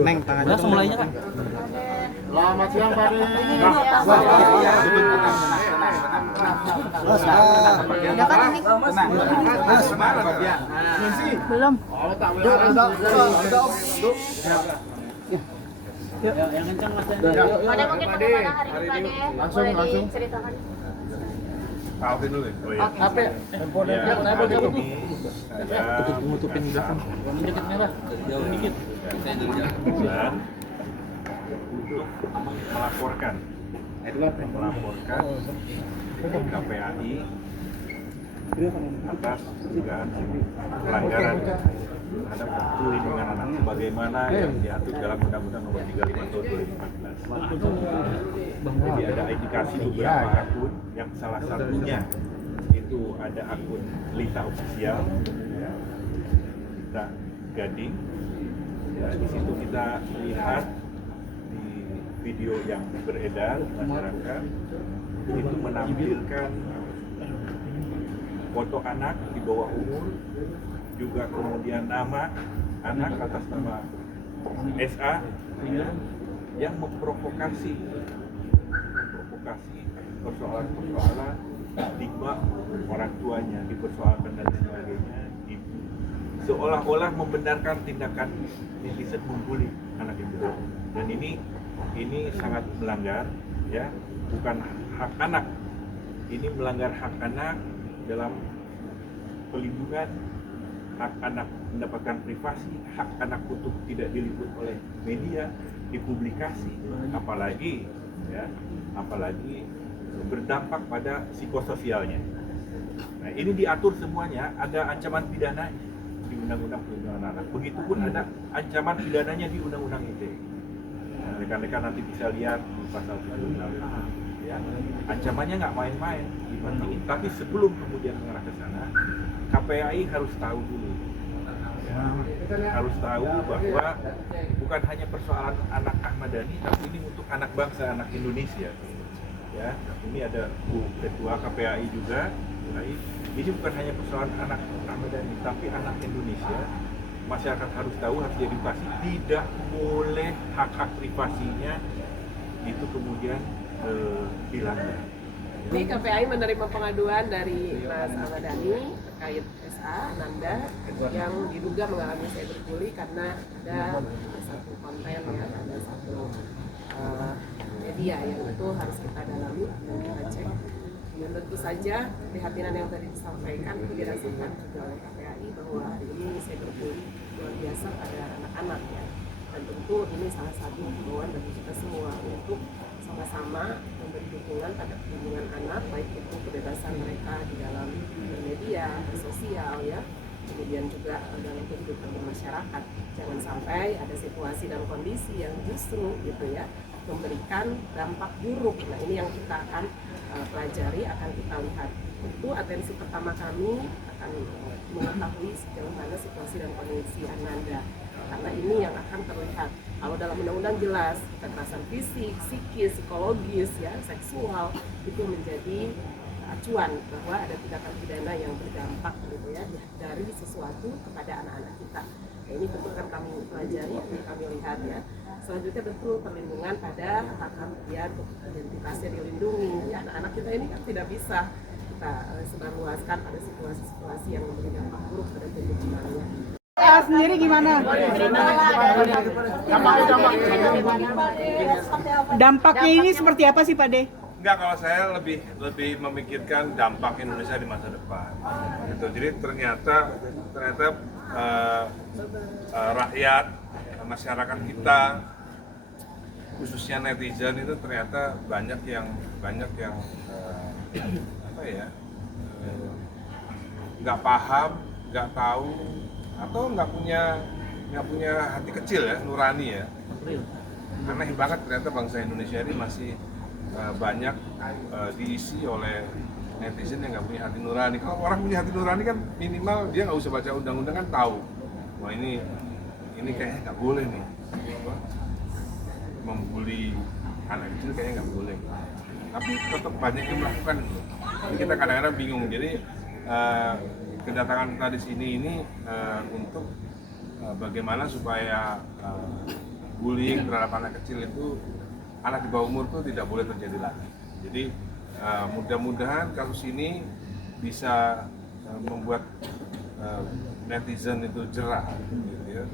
Neng, tangan. Langsung mulainya kan. Selamat siang Pak. Belum. Yang kencang Mas. Pada mungkin bagaimana hari ini Pak? Langsung. Ceritakan. Alvin dulu ya? Oh iya. HP. Handphone Ya, saya hari boleh ini saya Nutupin belakang. Dikit merah. Jauh dikit. dan untuk melaporkan KPAI atas dugaan pelanggaran terhadap perlindungan anak sebagaimana yang diatur dalam Undang-Undang Nomor 35 Tahun 2014. Jadi ada indikasi beberapa akun yang salah satunya itu ada akun Lita Official, ya, Lita Gading. Ya, di situ kita lihat di video yang beredar di masyarakat itu menampilkan foto anak di bawah umur, juga kemudian nama anak atas nama SA, ya, yang memprovokasi persoalan stigma orang tuanya dipersoalkan dan sebagainya, seolah-olah membenarkan tindakan netizen membuli anak itu. Dan ini sangat melanggar, ya, bukan hak anak, ini melanggar hak anak dalam pelindungan hak anak mendapatkan privasi, hak anak untuk tidak diliput oleh media, dipublikasi, apalagi berdampak pada psikososialnya. Nah, ini diatur semuanya, ada ancaman pidananya di Undang-Undang Perlindungan Anak. Begitupun ada ancaman pidananya di Undang-Undang ITE. Nah, rekan-rekan nanti bisa lihat di pasal 76. Ya, ancamannya nggak main-main dibantingin. Tapi sebelum kemudian mengarah ke sana, KPAI harus tahu dulu. Ya, harus tahu bahwa bukan hanya persoalan anak Ahmad Dhani, tapi ini untuk anak bangsa, anak Indonesia. Ya, ini ada Bu Ketua KPAI juga. Baik. Ini bukan hanya persoalan anak Ahmad Dhani, tapi anak Indonesia. Masyarakat harus tahu, harus diedukasi, tidak boleh hak-hak privasinya itu kemudian dilanggar. Ini KPAI menerima pengaduan dari Mas Ahmad Dhani terkait SA Nanda yang diduga mengalami cyberbully karena ada satu konten, ya, ada satu media yang itu harus kita dalami dan kita cek. Dan tentu saja keprihatinan yang tadi disampaikan itu dirasakan juga oleh KPAI bahwa hari ini cyberbully luar biasa pada anak-anak, ya. Dan tentu ini salah satu himbauan bagi kita semua untuk sama-sama memberi dukungan pada perlindungan anak, baik itu kebebasan mereka di dalam media, sosial, ya, kemudian juga dalam kehidupan bermasyarakat. Jangan sampai ada situasi dan kondisi yang justru gitu, ya, memberikan dampak buruk. Nah, ini yang kita akan pelajari, akan kita lihat. Tentu atensi pertama kami akan mengetahui sejauh mana situasi dan kondisi Ananda, karena ini yang akan terlihat. Kalau dalam undang-undang jelas kekerasan fisik, psikis, psikologis, ya, seksual itu menjadi acuan bahwa ada tindakan pidana yang berdampak gitu, ya, dari sesuatu kepada anak-anak kita. Nah, ini tentu akan kami pelajari, akan kami lihat, ya. Selanjutnya tentu perlindungan pada hak-hak dia untuk identitasnya dilindungi. Ya, anak-anak kita ini kan tidak bisa kita sebarluaskan pada situasi-situasi yang memberi dampak buruk pada tubuh kembangnya. Sendiri gimana? Dampaknya ini seperti apa sih Pak De? Enggak, kalau saya lebih memikirkan dampak Indonesia di masa depan. Gitu. Jadi ternyata rakyat, masyarakat kita, khususnya netizen itu ternyata banyak yang nggak paham, nggak tahu, atau nggak punya hati kecil, ya, nurani, ya. Aneh banget ternyata bangsa Indonesia ini masih banyak diisi oleh netizen yang nggak punya hati nurani. Kalau orang punya hati nurani kan minimal dia nggak usah baca undang-undang, kan tahu, wah ini kayaknya nggak boleh nih, membuli anak kecil kayaknya nggak boleh. Tapi tetap banyak yang melakukan itu. Kita kadang-kadang bingung. Jadi kedatangan kita di sini ini untuk bagaimana supaya bullying terhadap anak kecil itu, anak di bawah umur itu tidak boleh terjadi lagi. Jadi mudah-mudahan kasus ini bisa membuat netizen itu jerah gitu ya,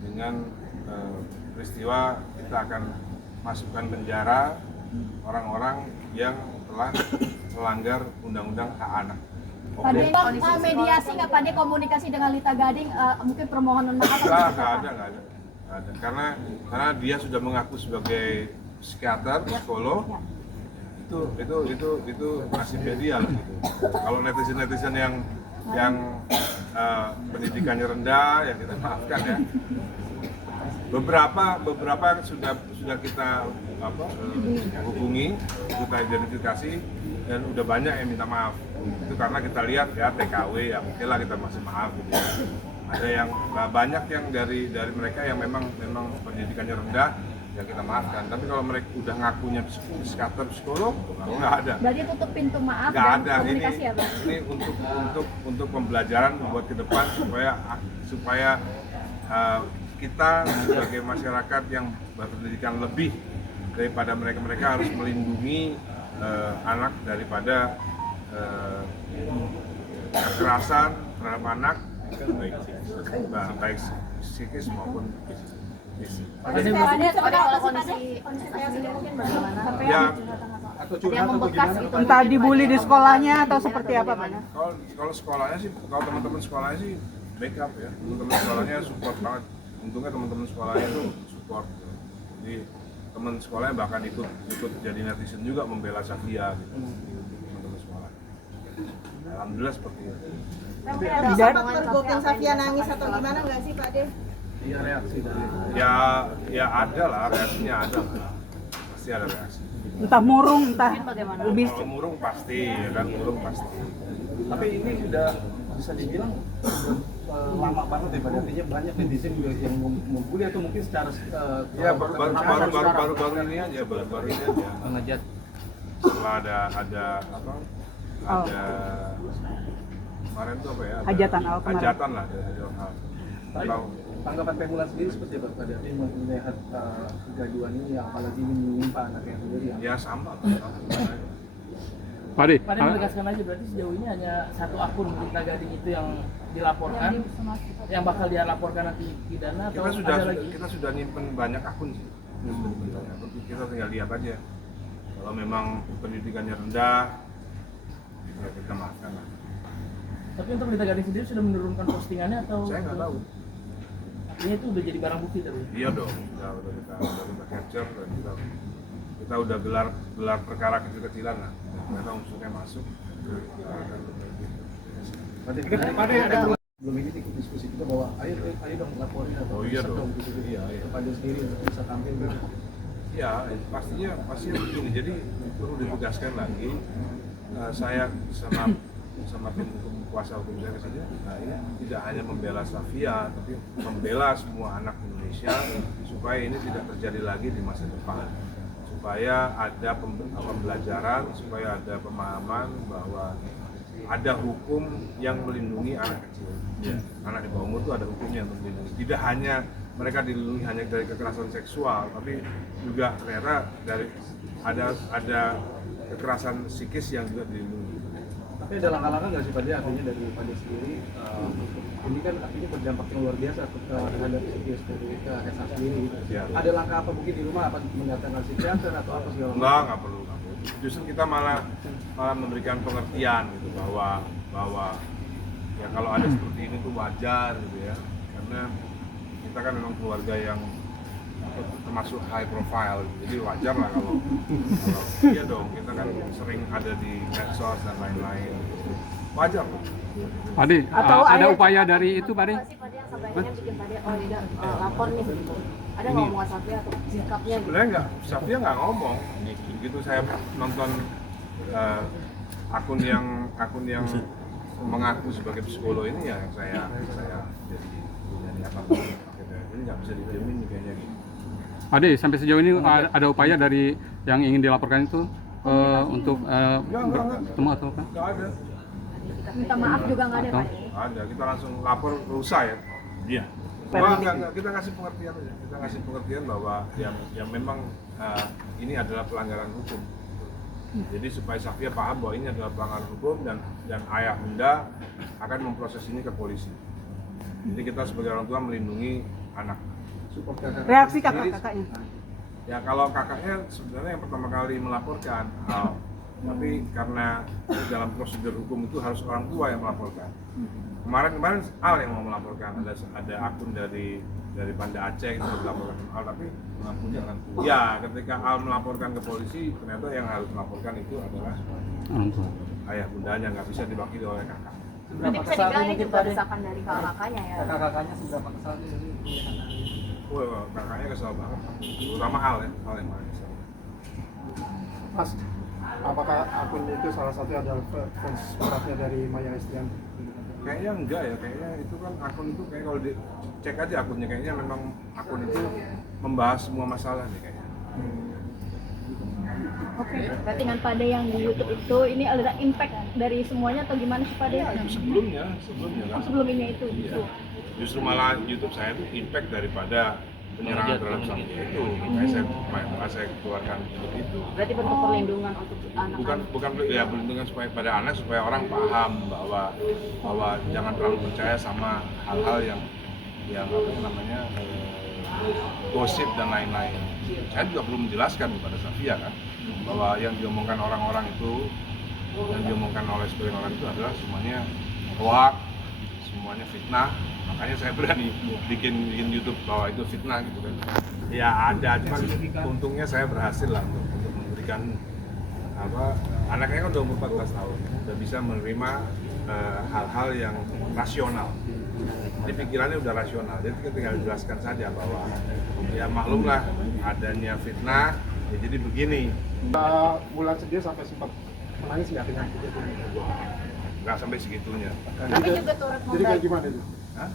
dengan peristiwa kita akan masukkan penjara orang-orang yang telah melanggar undang-undang hak anak. Pak De, mediasi nggak Pak De, komunikasi dengan Lita Gading, mungkin permohonan maaf? Nggak ada. Karena dia sudah mengaku sebagai psikiater, psikolog, itu nasibnya dia lah, gitu. Kalau netizen yang pendidikannya rendah, ya kita maafkan ya. Beberapa sudah kita hubungi, kita identifikasi, dan udah banyak yang minta maaf. Itu karena kita lihat ya TKW, ya oke lah kita masih maaf gitu ya. Ada yang banyak yang dari mereka yang memang pendidikannya rendah, ya kita maafkan. Tapi kalau mereka udah ngakunya psikiater, psikolog, nggak ada. Berarti tutup pintu maaf Nggak dan ada. komunikasi ya Pak? Ini untuk pembelajaran buat ke depan supaya kita sebagai masyarakat yang berpendidikan lebih daripada mereka harus melindungi anak daripada kekerasan terhadap anak, baik psikis maupun fisik. Kalau kondisi sendiri mungkin bagaimana? Ya, Ada yang membekas gitu. Entah dibully di sekolahnya atau seperti apa Pak? kalau sekolahnya sih, kalau teman-teman sekolahnya sih backup ya, teman-teman sekolahnya support banget. Untungnya teman-teman sekolahnya itu support. Jadi teman sekolahnya bahkan ikut jadi netizen juga membela Safia gitu. Teman-teman sekolah. Alhamdulillah seperti itu. Tidak. Pergokil Safia nangis atau gimana nggak sih Pak De? Iya, reaksi dari Ya ada lah, reaksinya ada. Pasti ada reaksi. Entah murung, entah lebih. Kalau murung pasti, ya kan, murung pasti. Tapi ini sudah bisa dibilang lama banget ya, Pak. Artinya banyak netizen juga yang membuli atau mungkin secara Ya baru ini aja, baru ini aja. Mengejat. Setelah ada kemarin itu apa ya? Hajatan Al kemarin. Hajatan lah, ada hajatan Al. Kalau tanggapan Pemula sendiri seperti apa Pak De? Melihat kegaduhan ini, apalagi ini menimpa anaknya sendiri. ya sama. Pak De, Pak De menegaskan aja berarti sejauh ini hanya satu akun Lita Gading itu yang dilaporkan, yang bakal dia laporkan nanti pidana atau ada lagi? Kita sudah nyimpen banyak akun sih. Kita tinggal lihat aja. Kalau memang pendidikannya rendah, ya kita maafkan lah. Tapi untuk Lita Gading sendiri sudah menurunkan postingannya atau? Saya nggak tahu. Ini itu udah jadi barang bukti tadi? Iya dong, udah kita capture dan kita udah gelar perkara kecil-kecilan lah. Ternyata unsurnya masuk. Pak De, ada belum ini ikut diskusi kita bahwa ayo dong laporin atau Oh iya bisa dong. gitu. Iya. Pak De sendiri untuk bisa tampil gitu. Ya, pasti begini. Jadi perlu ditegaskan lagi, saya sama tim hukum, kuasa hukum saya kesini, ini tidak hanya membela Safia, tapi membela semua anak Indonesia supaya ini tidak terjadi lagi di masa depan. Supaya ada pembelajaran, supaya ada pemahaman bahwa ada hukum yang melindungi anak kecil. Anak di bawah umur itu ada hukumnya untuk melindungi. Tidak hanya mereka dilindungi hanya dari kekerasan seksual, tapi juga ternyata dari ada kekerasan psikis yang juga dilindungi. Tapi ada langkah-langkah nggak sih Pak De, artinya dari Pak De sendiri, ini kan artinya berdampak yang luar biasa terhadap psikis dari SA sendiri. Ya. Ada langkah apa mungkin di rumah, apa mendatangkan psikiater atau apa segala macam? Nggak perlu. Justru kita malah memberikan pengertian gitu bahwa ya kalau ada seperti ini tuh wajar gitu ya, karena kita kan memang keluarga yang termasuk high profile, jadi wajar lah kalau iya dong, kita kan sering ada di medsos dan lain-lain, wajar lah. Pak De, ada upaya dari itu Pak De? Apa sih Pak De yang sebaiknya bikin Pak De, oh tidak lapor nih gitu. Ada ngomong Safia atau sikapnya gitu? Sebenarnya Safia nggak ngomong, begitu saya nonton akun yang mengaku sebagai psikolog ini ya saya jadi punya niatan ini nggak bisa dijamin kayaknya gitu. Pak De, sampai sejauh ini ada upaya dari yang ingin dilaporkan itu untuk bertemu atau apa? Nggak ada. Minta maaf juga nggak ada Pak De? Ada, kita langsung lapor ke USA ya. Iya. Wah, enggak, kita kasih pengertian aja. Kita kasih pengertian bahwa yang memang ini adalah pelanggaran hukum. Jadi supaya Safia paham bahwa ini adalah pelanggaran hukum dan ayah bunda akan memproses ini ke polisi. Jadi kita sebagai orang tua melindungi anak. Reaksi kakak-kakaknya. Ya kalau kakaknya sebenarnya yang pertama kali melaporkan, tapi karena dalam prosedur hukum itu harus orang tua yang melaporkan. Kemarin Al yang mau melaporkan, ada akun dari Banda Aceh itu melaporkan Al, tapi mengakunya orang tua. Ya ketika Al melaporkan ke polisi, ternyata yang harus melaporkan itu adalah Orang tua. ayah bundanya, nggak bisa diwakili oleh kakak. Berarti bisa dibilang ini juga desakan dari kakak-kakaknya ya. Kakak-kakaknya seberapa kesal sih ini? Wah, kakaknya kesal banget, terutama Al Al yang paling kesal. Mas, apakah akun itu salah satu adalah fans beratnya dari Maya Estianty? Kayaknya enggak ya, kayaknya itu kan akun itu kayak kalau cek aja akunnya, kayaknya memang akun itu membahas semua masalah nih kayaknya. Oke. Berarti dengan Pade yang di YouTube itu ini ada impact dari semuanya atau gimana sih Pade? Sebelumnya kan. Sebelum ini itu. Iya. Justru malah YouTube saya itu impact daripada penyerangan terhadap Safia itu. Makanya saya keluarkan YouTube itu. Berarti bentuk perlindungan untuk anak-anak. Bukan ya perlindungan supaya pada anak supaya orang paham bahwa jangan terlalu percaya sama hal-hal yang apa namanya gosip dan lain-lain. Saya juga perlu menjelaskan kepada Safia kan bahwa yang diomongkan orang-orang itu, yang diomongkan oleh sebagian orang itu adalah semuanya hoax, semuanya fitnah. Makanya saya berani bikin YouTube bahwa itu fitnah gitu kan. Ya ada, cuma untungnya saya berhasil lah untuk memberikan apa, anaknya kan udah umur 14 tahun, udah bisa menerima hal-hal yang rasional. Jadi pikirannya udah rasional, jadi kita tinggal jelaskan saja bahwa ya maklumlah adanya fitnah, ya jadi begini. Bulan sedia sampai sempat menangis nggak dengan kejadian itu? Nggak sampai segitunya. Tapi juga turut Jadi kayak membantu. gimana itu? Hah?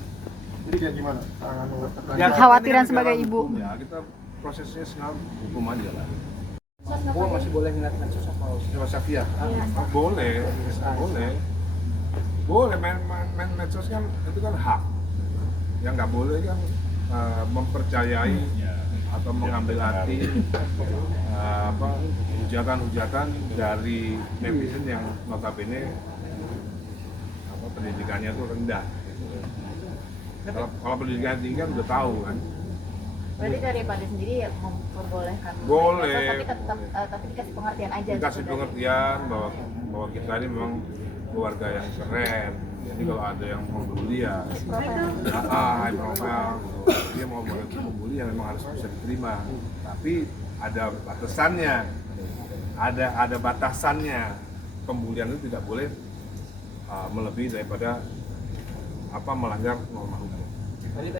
Jadi kayak gimana? Ya, Kekhawatiran kita sebagai dalam ibu. hukum ya, kita prosesnya sekarang hukum aja lah. Gua masih boleh ngeliat medsos atau Sama Safia? Iya. Boleh main medsos kan, itu kan hak. Yang nggak boleh kan mempercayai atau mengambil hati hujatan-hujatan dari netizen yang notabene pendidikannya itu rendah. Kalau pendidikan tinggi kan udah tahu kan. Berarti dari Pade sendiri ya memperbolehkan. Boleh. Tapi dikasih pengertian aja. Dikasih gitu, pengertian bahwa kita ini memang keluarga yang keren. Jadi kalau ada yang membuli ya, high profile, dia mau membuli ya memang harus bisa diterima. Tapi ada batasannya, ada batasannya. Pembulian itu tidak boleh melebihi daripada melanggar norma hukum.